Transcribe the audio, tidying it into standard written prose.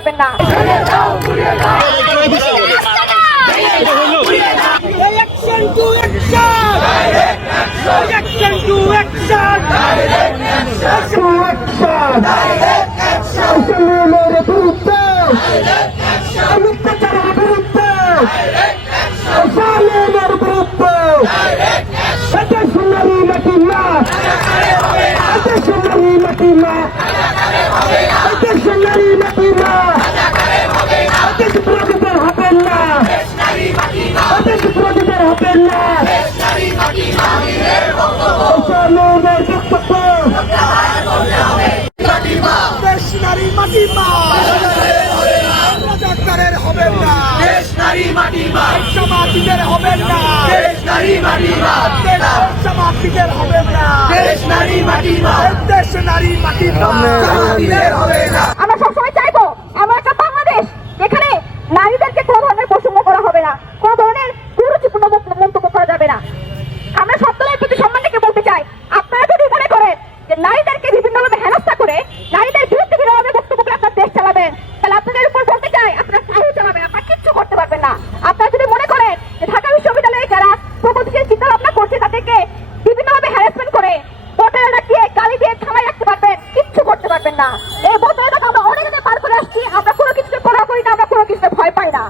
পারবেন না। আমরা সবসময় চাইবো এমন একটা বাংলাদেশ যেখানে নারীদেরকে কোনো ধরনের বৈষম্য করা হবে না, কোনো ধরনের কুরুচিপূর্ণ মন্তব্য করা যাবে না। আমরা সব দলের প্রতি সম্মান রেখে বলতে চাই, আপনারা যদি মনে করেন যে নারীদেরকে বিভিন্নভাবে হেনস্থা করে নারীদের বিরুদ্ধে বিভিন্নভাবে বক্তব্য করে আপনার দেশ চালাবেন, তাহলে আপনাদের উপর বলতে চাই আপনারা চালিয়ে চালাবেন, আপনারা কিচ্ছু করতে পারবেন না। আপনারা যদি মনে করেন যে ঢাকা বিশ্ববিদ্যালয়ে যারা প্রগতিশীল চিন্তা ভাবনা করছে তাদেরকে বিভিন্নভাবে হ্যারাসমেন্ট করে বোতলে রাখিয়ে গালি দিয়ে থামাই রাখতে পারবেন, কিচ্ছু করতে পারবেন না। এই বোতলটাকে আমরা অনেক দিনে পার করে আসছি, আমরা কোনো কিছুতে পড়া করি না, আমরা কোনো কিছুতে ভয় পাই না।